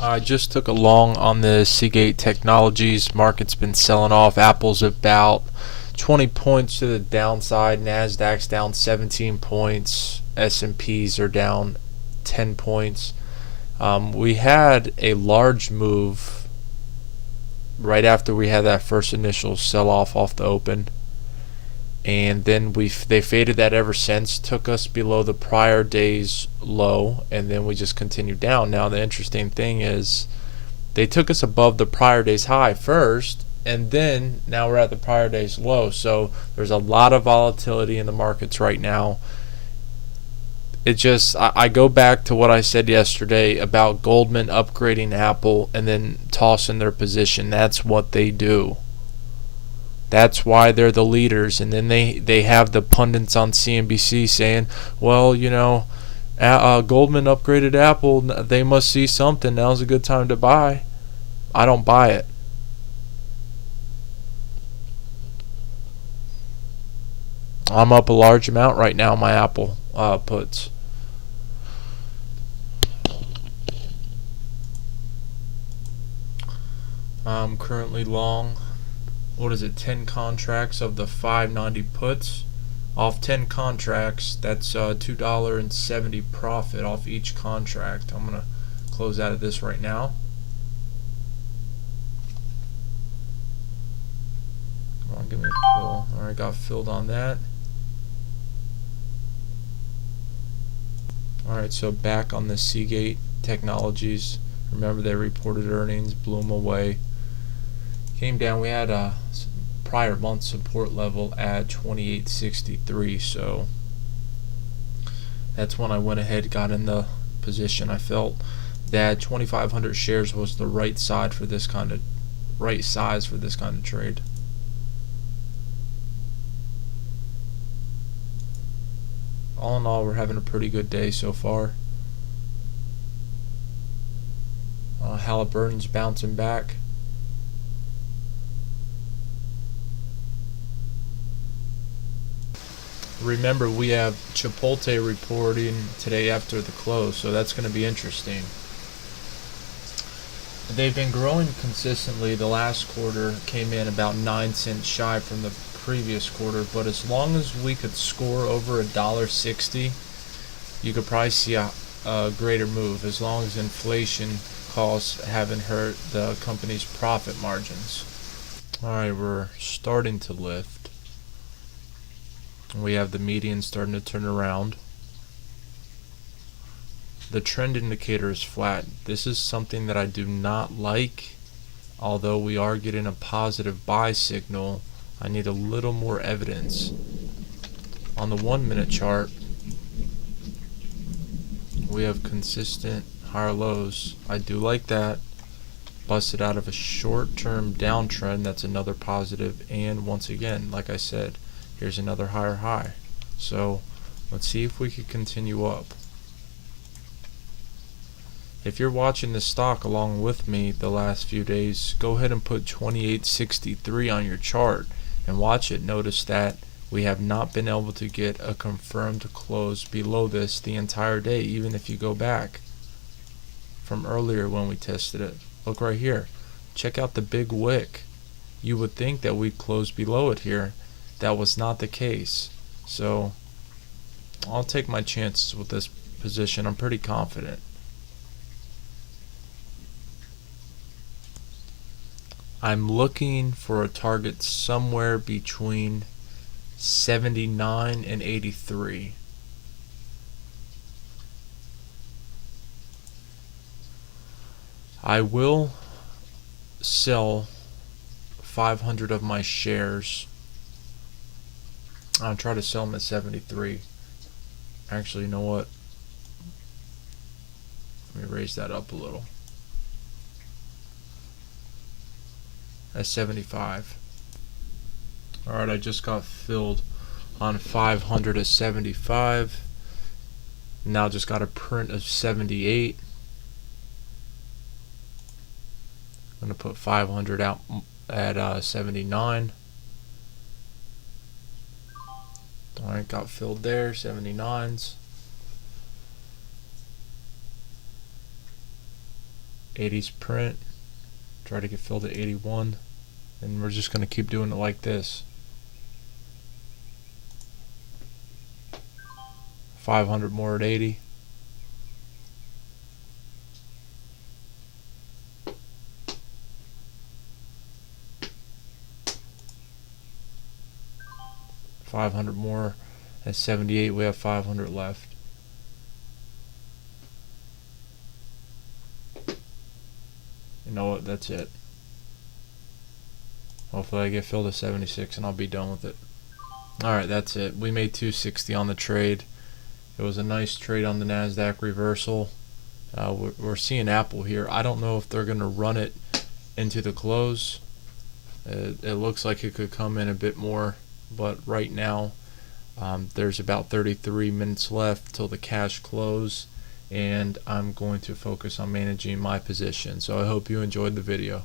I just took a long on the Seagate Technologies. Market's been selling off. Apple's about 20 points to the downside. Nasdaq's down 17 points. S&Ps are down 10 points. We had a large move right after we had that first initial sell-off off the open, and then they faded that ever since, took us below the prior day's low, and then we just continued down. Now the interesting thing is they took us above the prior day's high first, and then now we're at the prior day's low. So there's a lot of volatility in the markets right now. I go back to what I said yesterday about Goldman upgrading Apple and then tossing their position. That's what they do. That's why they're the leaders. And then they have the pundits on CNBC saying, well, Goldman upgraded Apple. They must see something. Now's a good time to buy. I don't buy it. I'm up a large amount right now, my Apple puts. I'm currently long, 10 contracts of the 590 puts. Off 10 contracts, that's $2.70 profit off each contract. I'm going to close out of this right now. Come on, give me a fill. Alright, got filled on that. Alright, so back on the Seagate Technologies. Remember, they reported earnings, blew them away. Came down. We had a prior month support level at 28.63, so that's when I went ahead, got in the position. I felt that 2,500 shares was the right size for this kind of trade. All in all, we're having a pretty good day so far. Halliburton's bouncing back. Remember, we have Chipotle reporting today after the close, so that's going to be interesting. They've been growing consistently. The last quarter came in about 9 cents shy from the previous quarter, but as long as we could score over $1.60, you could probably see a greater move, as long as inflation costs haven't hurt the company's profit margins. Alright, we're starting to lift. We have the median starting to turn around. The trend indicator is flat. This is something that I do not like. Although we are getting a positive buy signal, I need a little more evidence. On the 1 minute chart, we have consistent higher lows. I do like that. Busted out of a short-term downtrend. That's another positive. And once again, like I said, here's another higher high. So let's see if we can continue up. If you're watching this stock along with me the last few days, go ahead and put 28.63 on your chart and watch it. Notice that we have not been able to get a confirmed close below this the entire day, even if you go back from earlier when we tested it. Look right here. Check out the big wick. You would think that we'd close below it here. That was not the case. So I'll take my chances with this position. I'm pretty confident. I'm looking for a target somewhere between 79 and 83. I will sell 500 of my shares. I'll try to sell them at 73. Actually, you know what? Let me raise that up a little. At 75. Alright, I just got filled on 500 at 75. Now just got a print of 78. I'm going to put 500 out at 79. Alright, got filled there, 79s. 80s print, try to get filled at 81, and we're just going to keep doing it like this. 500 more at 80. $500 more at 78. We have 500 left. You know what? That's it. Hopefully I get filled at 76 and I'll be done with it. Alright, that's it. We made 260 on the trade. It was a nice trade on the NASDAQ reversal. We're seeing Apple here. I don't know if they're going to run it into the close. It looks like it could come in a bit more, but right now there's about 33 minutes left till the cash close, and I'm going to focus on managing my position. So I hope you enjoyed the video.